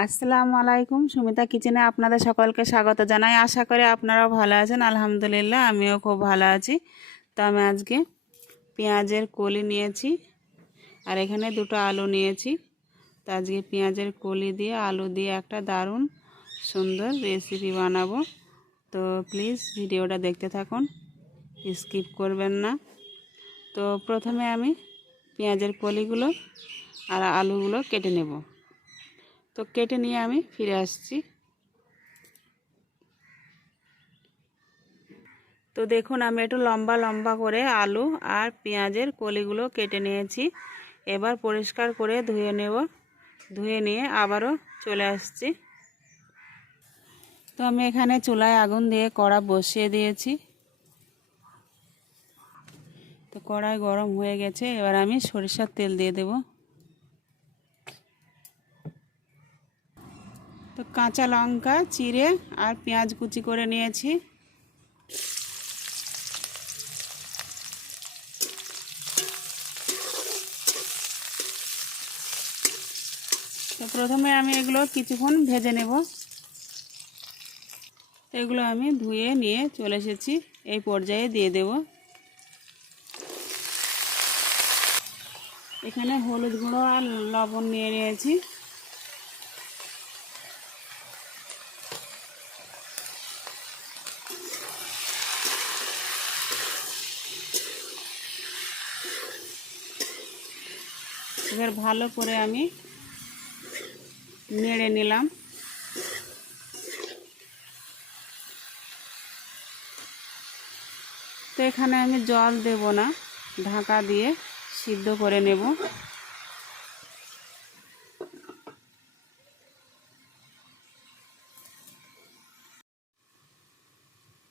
আসসালামু আলাইকুম। সুমিতা কিচেনে আপনাদের সকলকে স্বাগত জানাই। আশা করি আপনারাও ভালো আছেন। আলহামদুলিল্লাহ আমিও খুব ভালো আছি। তো আমি আজকে পেঁয়াজের কলি নিয়েছি আর এখানে দুটো আলু নিয়েছি। তো আজকে পেঁয়াজের কলি দিয়ে আলু দিয়ে একটা দারুণ সুন্দর রেসিপি বানাবো। তো প্লিজ ভিডিওটা দেখতে থাকুন, স্কিপ করবেন না। তো প্রথমে আমি পেঁয়াজের কলিগুলো আর আলুগুলো কেটে নেব। তো কেটে নিয়ে আমি ফিরে আসছি। তো দেখুন আমি একটু লম্বা লম্বা করে আলু আর পেঁয়াজের কলিগুলো কেটে নিয়েছি। এবার পরিষ্কার করে ধুয়ে নেব। ধুয়ে নিয়ে আবারও চলে আসছি। তো আমি এখানে চুলায় আগুন দিয়ে কড়া বসিয়ে দিয়েছি। তো কড়াই গরম হয়ে গেছে, এবার আমি সরিষার তেল দিয়ে দেব। তো কাঁচা লঙ্কা চিড়ে আর পেঁয়াজ কুচি করে নিয়েছি। তো প্রথমে আমি এগুলো কিছুক্ষণ ভেজে নেব। এগুলো আমি ধুয়ে নিয়ে চলে এসেছি, এই পর্যায়ে দিয়ে দেব। এখানে হলুদ গুঁড়ো আর লবণ নিয়ে নিয়েছি। এবার ভালো করে আমি নেড়ে নিলাম। তো এখানে আমি জল দেব না, ঢাকা দিয়ে সিদ্ধ করে নেব।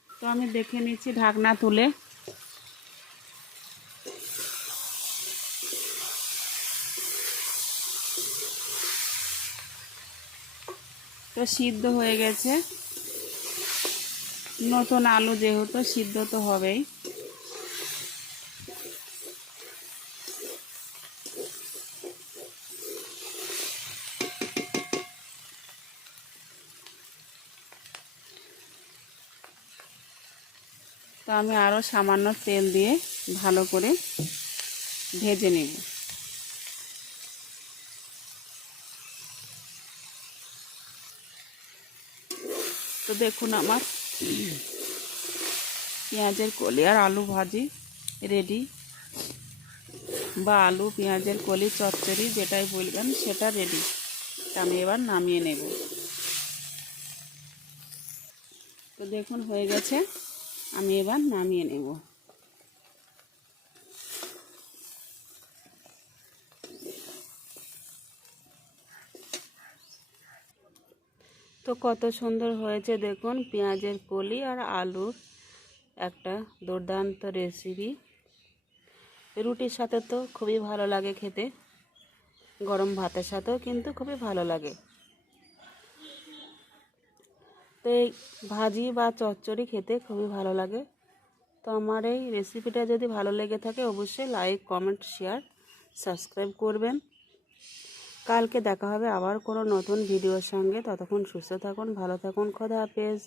তো আমি দেখে নিচ্ছি ঢাকনা তুলে। তো সিদ্ধ হয়ে গেছে। নতুন আলু যেহেতু সিদ্ধ তো হবেই। তো আমি আরও সামান্য তেল দিয়ে ভালো করে ভেজে নেব। তো দেখুন আমার পেঁয়াজের কলি আর আলু ভাজি রেডি, বা আলু পেঁয়াজের কলি চচ্চড়ি যেটাই বলবেন সেটা রেডি। আমি এবার নামিয়ে নেব। তো দেখুন হয়ে গেছে, আমি এবার নামিয়ে নেব। তো কত সুন্দর হয়েছে দেখুন, পেঁয়াজের কলি আর আলুর একটা দুর্দান্ত রেসিপি। রুটির সাথে তো খুবই ভালো লাগে খেতে, গরম ভাতের সাথেও কিন্তু খুবই ভালো লাগে। তো এই ভাজি বা চচ্চড়ি খেতে খুবই ভালো লাগে। তো আমার এই রেসিপিটা যদি ভালো লেগে থাকে অবশ্যই লাইক, কমেন্ট, শেয়ার, সাবস্ক্রাইব করবেন। কালকে দেখা হবে আবার কোনো নতুন ভিডিওর সঙ্গে। ততক্ষণ সুস্থ থাকুন, ভালো থাকুন। খোদা হাফেজ।